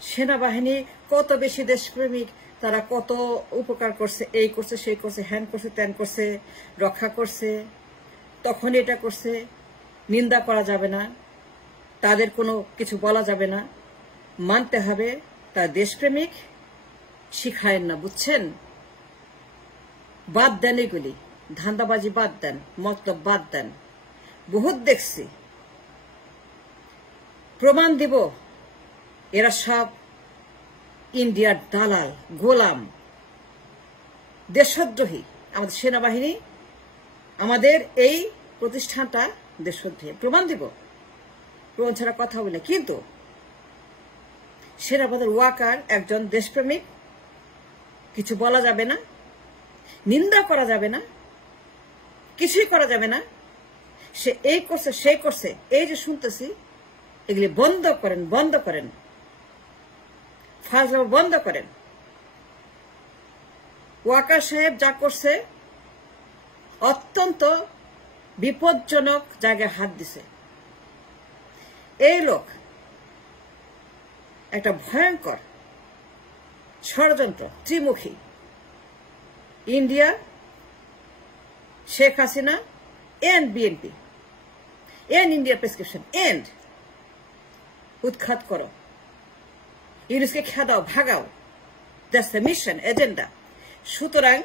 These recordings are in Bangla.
সেনাবাহিনী কত বেশি দেশপ্রেমিক, তারা কত উপকার করছে, এই করছে, সেই করছে, হ্যান করছে, ত্যান করছে, রক্ষা করছে, তখন এটা করছে। নিন্দা করা যাবে না, তাদের কোনো কিছু বলা যাবে না, মানতে হবে তারা দেশপ্রেমিক। শিখায়েন না, বুঝছেন? বাদ দেন এগুলি, ধান্দাবাজি বাদ দেন, মতলব বাদ দেন। বহুত দেখছি, প্রমাণ দিব এরা সব ইন্ডিয়ার দালাল, গোলাম, দেশদ্রোহী। আমাদের সেনাবাহিনী, আমাদের এই প্রতিষ্ঠানটা দেশদ্রোহী, প্রমাণ দিব, প্রমাণ ছাড়া কথা বলে। কিন্তু সেনাবাহিনীর ওয়াকার একজন দেশপ্রেমিক, কিছু বলা যাবে না, নিন্দা করা যাবে না, কিছুই করা যাবে না। সে এই করছে, সেই করছে, এই যে শুনতেছি, এগুলি বন্ধ করেন, বন্ধ করেন, ফাজলামো বন্ধ করেন। ওয়াকার সাহেব যা করছে অত্যন্ত বিপজ্জনক জায়গায় হাত দিছে। এই লোক একটা ভয়ঙ্কর ষড়যন্ত্র, ত্রিমুখী। India, Sheikh Hasina, and BNP, and India prescription, and উৎখাত করো, ইউনুসকে খেদাও, ভাগাও। That's the mission, agenda. সুতরাং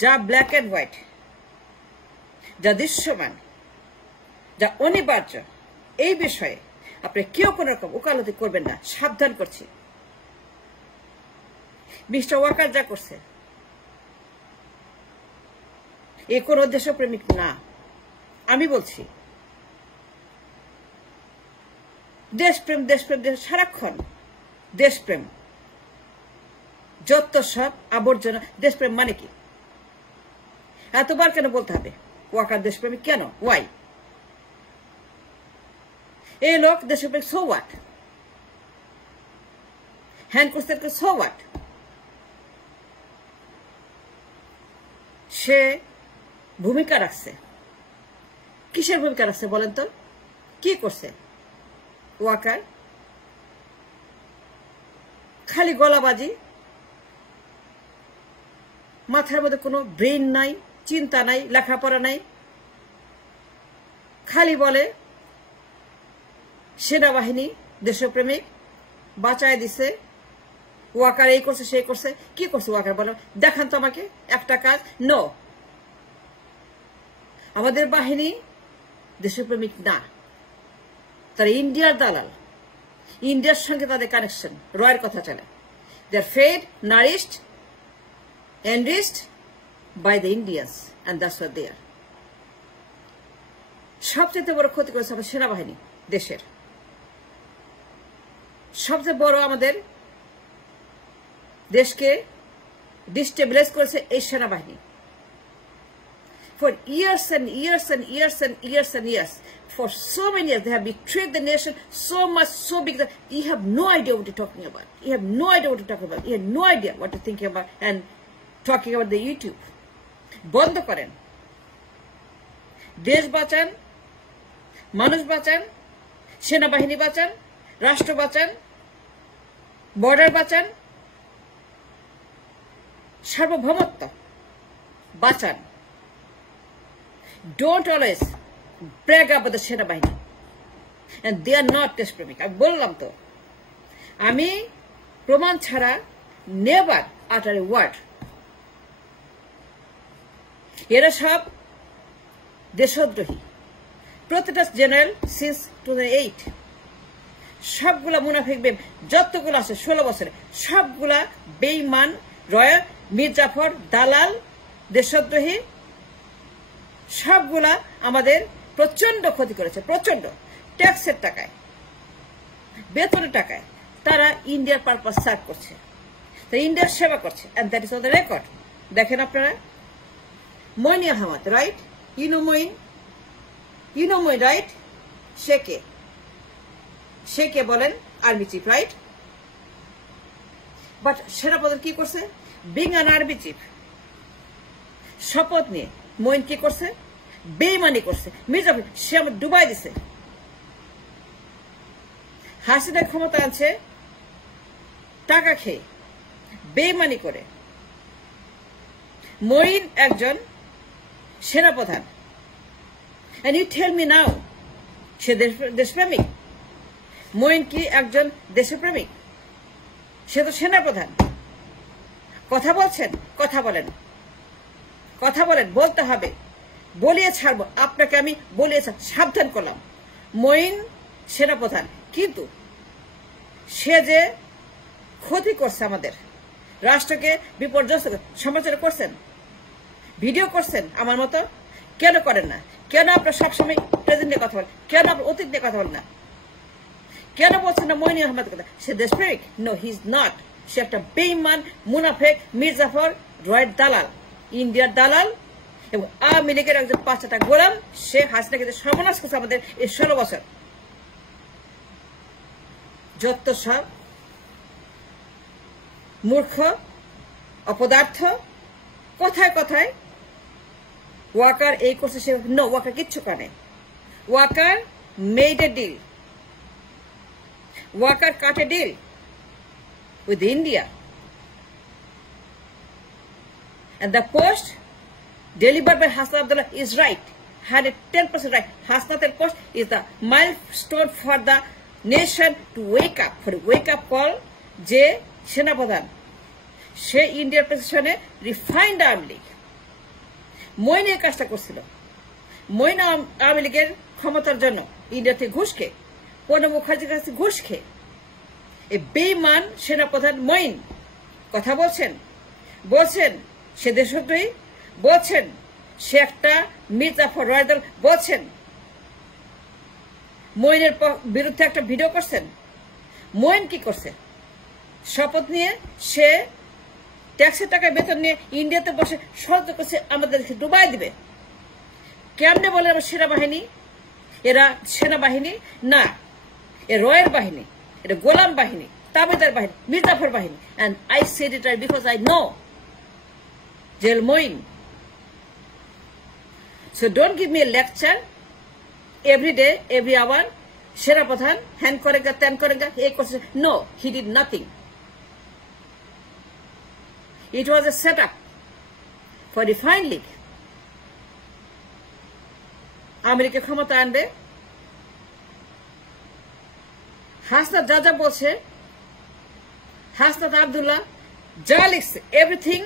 যা ব্ল্যাক অ্যান্ড হোয়াইট, যা দৃশ্যমান, যা অনিবার্য, এই বিষয়ে আপনি কেউ কোন রকম ওকালতি করবেন না, সাবধান করছি। মিস্টার ওয়াকার যা করছে, এ কোন দেশপ্রেমিক না। আমি বলছি দেশপ্রেম, দেশপ্রেম, সারাক্ষণ দেশপ্রেম, যত সব আবর্জনা। দেশপ্রেম মানে কি? এতবার কেন বলতে হবে ওয়াকার দেশপ্রেমিক? কেন? ওয়াই? এই লোক দেশপ্রেমিক, সো হোয়াট? হ্যান্ড করতে, সো হোয়াট? সে ভূমিকা রাখছে। কিসের ভূমিকা রাখছে বলেন তো? কি করছে ওয়াকার? খালি গলাবাজি, মাথার মধ্যে কোনো ব্রেইন নাই, চিন্তা নাই, লেখাপড়া নাই। খালি বলে সেনাবাহিনী দেশপ্রেমিক, বাঁচায় দিছে, ওয়াকার এই করছে, সেই করছে। কি করছে ওয়াকার বলো, দেখান তো আমাকে একটা কাজ। নো, আমাদের বাহিনী দেশপ্রেমিক না, তারা ইন্ডিয়ার দালাল। ইন্ডিয়ার সঙ্গে তাদের কানেকশন, রয়ের কথা চলে। They are fed, nourished, enriched by the Indians, and that's what they are. সবচেয়ে বড় ক্ষতি করেছে আমাদের সেনাবাহিনী, দেশের সবচেয়ে বড়, আমাদের দেশকে ডিস্টেবিলাইজ করেছে এই সেনাবাহিনী। For years and years and years and years and years, for so many years, they have betrayed the nation so much, so big that you have no idea what you're talking about. You have no idea what you're talking about. You have no idea what you're thinking about and talking about the YouTube. বন্ধ করেন। দেশ বাঁচান, মানুষ বাঁচান, সেনাবাহিনী বাঁচান, রাষ্ট্র বাঁচান, বর্ডার বাঁচান, সার্বভৌমত্ব বাঁচান। Don't always brag about the সেনাবাহিনী, and they are not দেশপ্রেমিক। আমি বললাম তো, আমি প্রমাণ ছাড়া নেভার আটার এ ওয়ার্ড। এরা সব দেশদ্রোহী, প্রতিটা জেনারেল সিন্স 2008। সবগুলা মুনাফিক, যতগুলো আছে 16 বছরে, সবগুলা বেঈমান, রয়্যাল, মীর জাফর, দালাল, দেশদ্রোহী, সবগুলা আমাদের প্রচন্ড ক্ষতি করেছে। প্রচন্ড ট্যাক্সের টাকায়, বেতনের টাকায় তারা ইন্ডিয়ার পারপাস সার্ভ করছে, তারা ইন্ডিয়ার সেবা করছে। And that is on the record. দেখেন আপনারা, Moin Ahmed, right? You know Moin, right? সে কে বলেন? Army chief, right? বাট সেনাপ্রধান কি করছে? বিং অ্যান আর্মি চিফ, শপথ নিয়ে মইন কি করছে? বেইমানি করছে। মির্জাফর সে আমার ডুবাই দিছে। হাসিনা ক্ষমতা আনছে টাকা খেয়ে বেইমানি করে মঈন একজন সেনাপ্রধান and you tell me now সে দেশপ্রেমিক মঈন কি একজন দেশপ্রেমিক সে তো সেনাপ্রধান কথা বলছেন কথা বলেন বলতে হবে বলিয়ে ছাড়বো আপনাকে আমি বলিয়ে সাবধান করলাম মঈন সেনাপ্রধান কিন্তু সে যে ক্ষতি করছে আমাদের রাষ্ট্রকে বিপর্যস্ত সমালোচনা করছেন ভিডিও করছেন আমার মতো কেন করেন না কেন আপনারা সবসময় প্রেজেন্ট নিয়ে কথা বলেন কেন আপনার অতীত নিয়ে কথা বলেন না কেন বলছেন না মঈন আহমেদ কথা সে দেশপ্রেমিক নো হি ইজ নট সে একটা বেঈমান মুনাফেক মির্জাফর রয়ের দালাল ইন্ডিয়ার দালাল এবং আওয়ামী লীগের একজন ৫টা গোলাম সে হাসিনা কিন্তু সর্বনাশ করছে আমাদের এই ১৬ বছর যত সব মূর্খ অপদার্থ কথায় কথায় ওয়াকার এই করছে সে নো ওয়াকার কিচ্ছু কানে Waker made a deal Waker cut a deal with India and the post delivered by Hasnat Abdullah is right 110% right Hasnater post is the milestone for the nation to wake up for a wake up call je সেনাপ্রধান সে ইন্ডিয়ার পজিশনে রিফাইন্ড আওয়ামী লীগ মঈন এই কাজটা করছিল মঈন আওয়ামী লীগের ক্ষমতার জন্য ইন্ডিয়া থেকে ঘুষ খেয়ে প্রণব মুখার্জির কাছে ঘুষ খেয়ে এই বেঈমান সেনাপ্রধান মঈন কথা বলছেন সে দেশদ্রোহী বলছেন সে একটা মির্জাফর রয়দল বলছেন মঈনের বিরুদ্ধে একটা ভিডিও করছেন মঈন কি করছে শপথ নিয়ে সে ট্যাক্সের টাকায় বেতন নিয়ে ইন্ডিয়াতে বসে সহ্য করছে আমাদেরকে ডুবাই দিবে কেমনে বলে সেনাবাহিনী এরা সেনাবাহিনী না এ রয়ের বাহিনী এটা গোলাম বাহিনী তাবেদার বাহিনী মির্জাফর বাহিনী and I said it right because I know Jail Moin so don't give me a lecture every day every hour সেনাপ্রধান হ্যান করেগা ত্যান করেগা এই করছে no he did nothing it was a setup for Refined League America ক্ষমতা আনবে হাসনাত যা বলছে হাসনাত আব্দুল্লাহ যা লিখছে everything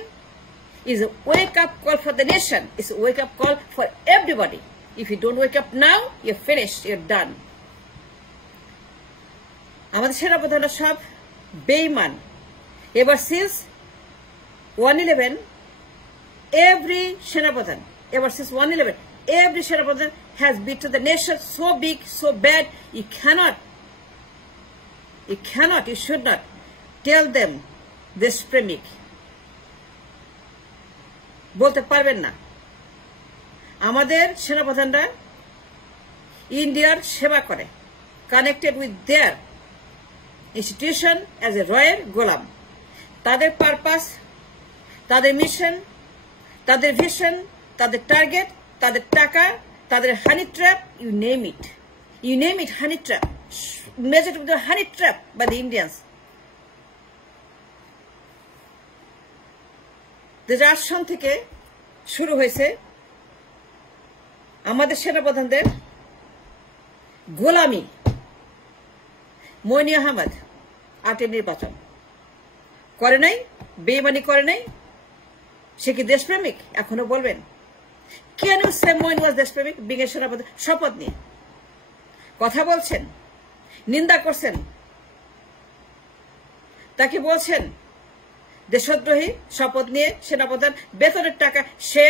is a wake up call for the nation it's a wake up call for everybody if you don't wake up now you're finished you're done আমাদের সেনাপ্রধানরা সব বেঈমান এবার since 1/11 every সেনাপ্রধান ever since 1/11 every সেনাপ্রধান has betrayed the nation so big so bad you should not tell them this premic বলতে পারবেন না আমাদের সেনাপ্রধানরা ইন্ডিয়ার সেবা করে connected with their institution as a রয়ের গোলাম তাদের পারপাস তাদের মিশন তাদের ভিশন তাদের টার্গেট তাদের টাকা তাদের honey trap you name it honey trap measured with the honey trap by the Indians 2008 সন থেকে শুরু হয়েছে আমাদের সেনাপ্রধানদের গোলামি মঈন আহমেদ 8 নির্বাচন করে নাই বেঈমানি করে নাই সে কি দেশপ্রেমিক এখনো বলবেন কেন সে মঈন ওয়াজ দেশপ্রেমিক বিং সেনাপ্রধান শপথ নিয়ে কথা বলছেন নিন্দা করছেন তাকে বলছেন দেশদ্রোহী শপথ নিয়ে সেনাপ্রধান বেতনের টাকা সে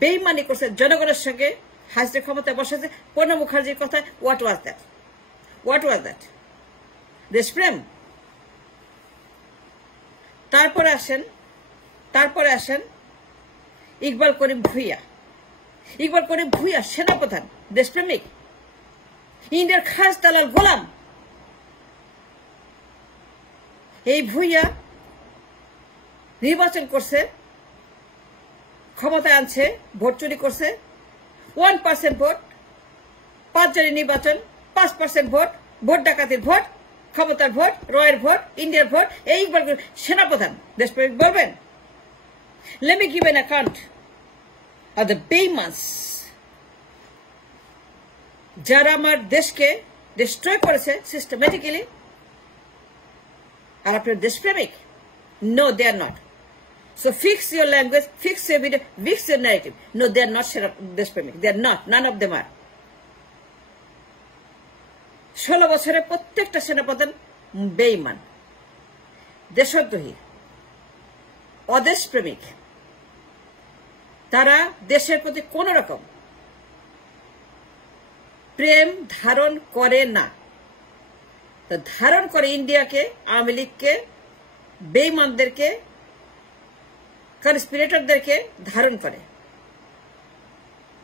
বেইমানি করছে জনগণের সঙ্গে হাসিনা ক্ষমতায় বসেছে প্রণব মুখার্জির কথা হোয়াট ওয়াজ দ্যাট দেশপ্রেম তারপরে আসেন ইকবাল করিম ভুঁইয়া সেনাপ্রধান দেশপ্রেমিক ইন্ডিয়ার খাস দালাল গোলাম এই ভুঁইয়া নির্বাচন করছে ক্ষমতায় আনছে ভোট চুরি করছে 1% ভোট 5 জানুয়ারি নির্বাচন 5% ভোট ডাকাতির ভোট ক্ষমতার ভোট, রয়ের ভোট, ইন্ডিয়ার ভোট, এইবার সেনাপ্রধান দেশপ্রেমিক বলবেন? Let me give an account of the বেঈমান যারা আমার দেশকে ডিস্ট্রয় করেছে সিস্টেমেটিক্যালি। আর আপনার দেশপ্রেমিক? No, they are not. So fix your language, fix your video, fix your narrative. No, they are not দেশপ্রেমিক. They are not. None of them are. 16 বছরে প্রত্যেকটা সেনাপ্রধান বেঈমান, দেশদ্রোহী, অদেশপ্রেমিক। তারা দেশের প্রতি কোন রকম প্রেম ধারণ করে না। ধারণ করে ইন্ডিয়াকে, আওয়ামী লীগকে, বেঈমানদেরকে, কনস্পিরেটরদেরকে ধারণ করে।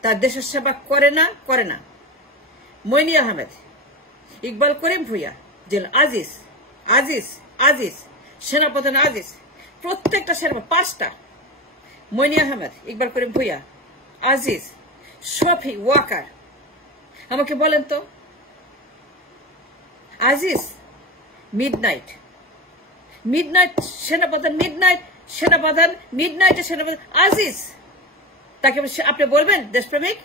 তার দেশের সেবা করে না। মইনি আহমেদ, ইকবাল করিম ভুইয়া, আজিজ, সেনাপ্রধান আজিজ, প্রত্যেকটা সেনা 5টা, মইনি আহমেদ, ইকবাল করিম ভুইয়া, আজিজ, শফি, ওয়াকার। আমাকে বলেন তো, আজিজ মিডনাইট সেনাপ্রধান, মিডনাইটের সেনাপ্রধান আজিজ, তাকে আপনি বলবেন দেশপ্রেমিক?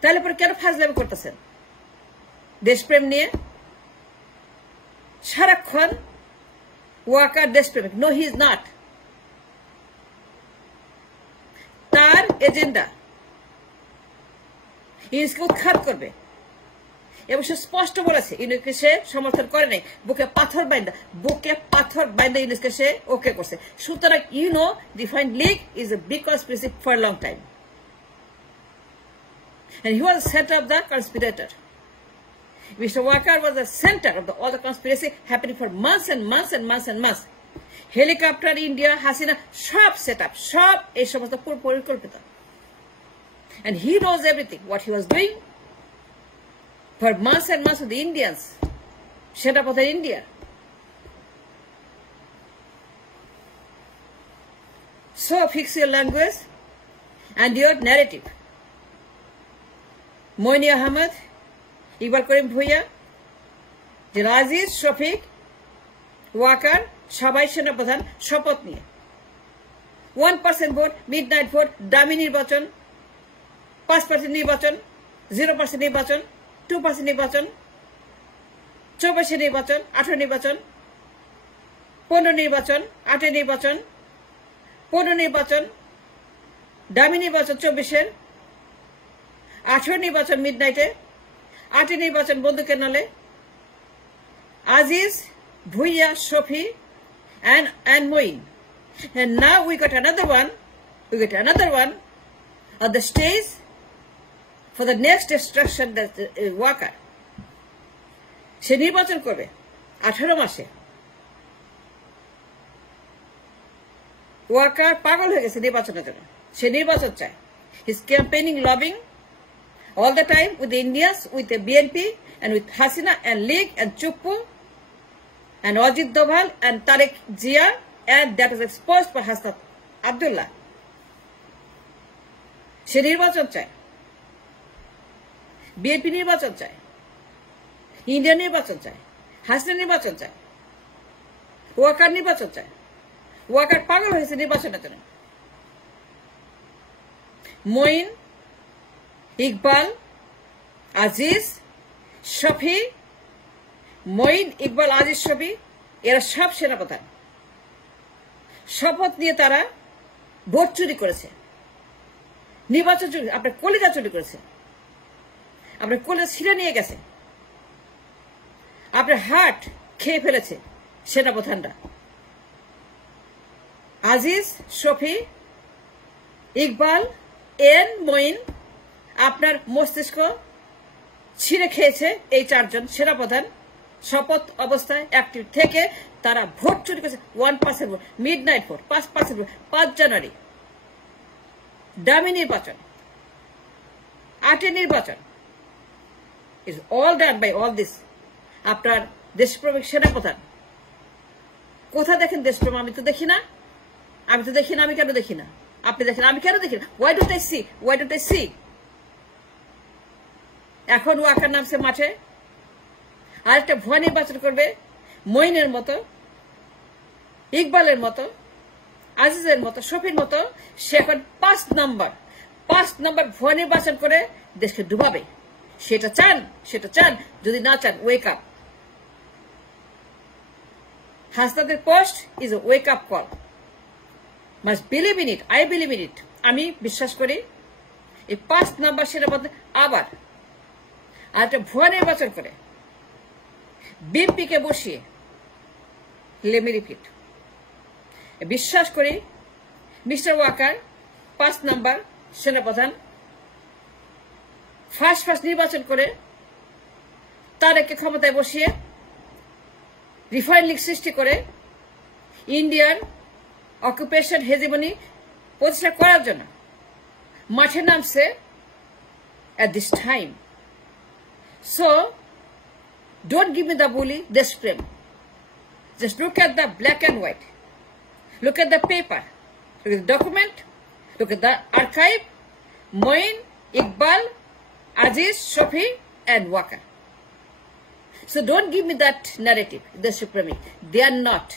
তাহলে পরে কেন ফাজলামি করতেছেন দেশপ্রেম নিয়ে? সারাক্ষণ ওয়াকার দেশপ্রেমিক। No, he is not. তার এজেন্ডা ইউনুসকে উৎখাত করবে এবং সে স্পষ্ট বলেছে ইউনুসকে সে সমর্থন করে নাই। বুকে পাথর বাইন্দা ইউনুসকে সে ওকে করছে। সুতরাং defined League is a big conspiracy for long time, and he was the center of the conspirator. Mr. Walker was the center of all the conspiracy happening for months and months. Helicopter India, Hasina, sharp setup, sharp এই সমস্ত পরিকল্পিত। And he knows everything, what he was doing for months and months with the Indians, set up of the India. So fix your language and your narrative. Moeen Ahmed, Iqbal করিম ভুইয়া, আজিজ, শফিক, ওয়াকার, সবাই সেনাপ্রধান শপথ নিয়ে 1% ভোট, মিডনাইট ভোট, দামি নির্বাচন, 5% নির্বাচন, 0% নির্বাচন, 2% নির্বাচন, 24 নির্বাচন, 18 নির্বাচন, 15 নির্বাচন, 8 নির্বাচন, 15 নির্বাচন, দামি নির্বাচন 24-এর, 18 নির্বাচন মিডনাইটে, 8 নির্বাচন বন্দুকের নলে, Aziz, Bhuiya, Shofi, and Moin. And now we got another one on the stage for the next destruction, that Walker. সে নির্বাচন করবে 18 মাসে। ওয়াকার পাগল হয়ে গেছে নির্বাচনের জন্য, সে নির্বাচন চায়। He's campaigning, lobbying all the time with the Indians, with the BNP, and with Hasina and League and Chuppu and Ajit Doval and Tariq Zia, and that is exposed by Hasnat Abdullah. সে নির্বাচন চায়, বিএনপি নির্বাচন চায়, ইন্ডিয়া নির্বাচন চায়, হাসিনা নির্বাচন চায়, ওয়াকার নির্বাচন চায়। ওয়াকার পাগল হয়েছে নির্বাচনের জন্য। মঈন, ইকবাল, আজিজ, শফি, মঈন, ইকবাল, আজিজ, শফি, এরা সব সেনাপ্রধান। শপথ নিয়ে তারা ভোট চুরি করেছে, নির্বাচন চুরি, আপনার কলিজা চুরি করেছে, আপনার কলিজা ছিঁড়ে নিয়ে গেছে, আপনার হার্ট খেয়ে ফেলেছে সেনাপ্রধানরা। আজিজ, শফি, ইকবাল, মঈন, আপনার মস্তিষ্ক ছিঁড়ে খেয়েছে এই 4 জন সেনাপ্রধান। শপথ অবস্থায় অ্যাক্টিভ থেকে তারা ভোট চুরি করেছে। 1% vote, midnight vote, 5% vote, 5 January dummy নির্বাচন, 8 নির্বাচন। Is all done by all this. আপনার দেশপ্রেমিক সেনাপ্রধান কোথা দেখেন দেশপ্রেম? আমি তো দেখি না। আমি কেন দেখি না? আপনি দেখেন, আমি কেন দেখি না? Why don't I see? এখন ওয়াকার নামছে মাঠে, আরেকটা ভুয়া নির্বাচন করবে মঈনের মতো, ইকবালের মতো, আজিজের মতো, শফির মতো। সে এখন 5 নম্বর ভুয়া নির্বাচন করে দেশকে ডুবাবে। সেটা চান, যদি না চান ওয়েক আপ। হাসনাদের post is a wake up call. Must believe in it, I believe in it. আমি বিশ্বাস করি এই 5 নম্বর সেটার মধ্যে আবার আর একটা ভুয়া নির্বাচন করে বিএনপিকে বসিয়ে, লেমি রিপিট, বিশ্বাস করি মিস্টার ওয়াকার 5 নম্বর সেনাপ্রধান ফার্স্ট নির্বাচন করে তারেককে ক্ষমতায় বসিয়ে রিফাইন লীগ সৃষ্টি করে ইন্ডিয়ার অকুপেশন হেজিমনি প্রতিষ্ঠা করার জন্য মাঠে নামছে at this time. So don't give me the bully দেশপ্রেম. Just look at the black and white. Look at the paper. Look at the document. Look at the archive. Moin, Iqbal, Aziz, Shafi, and Waqar. So don't give me that narrative, the supremacy. They are not.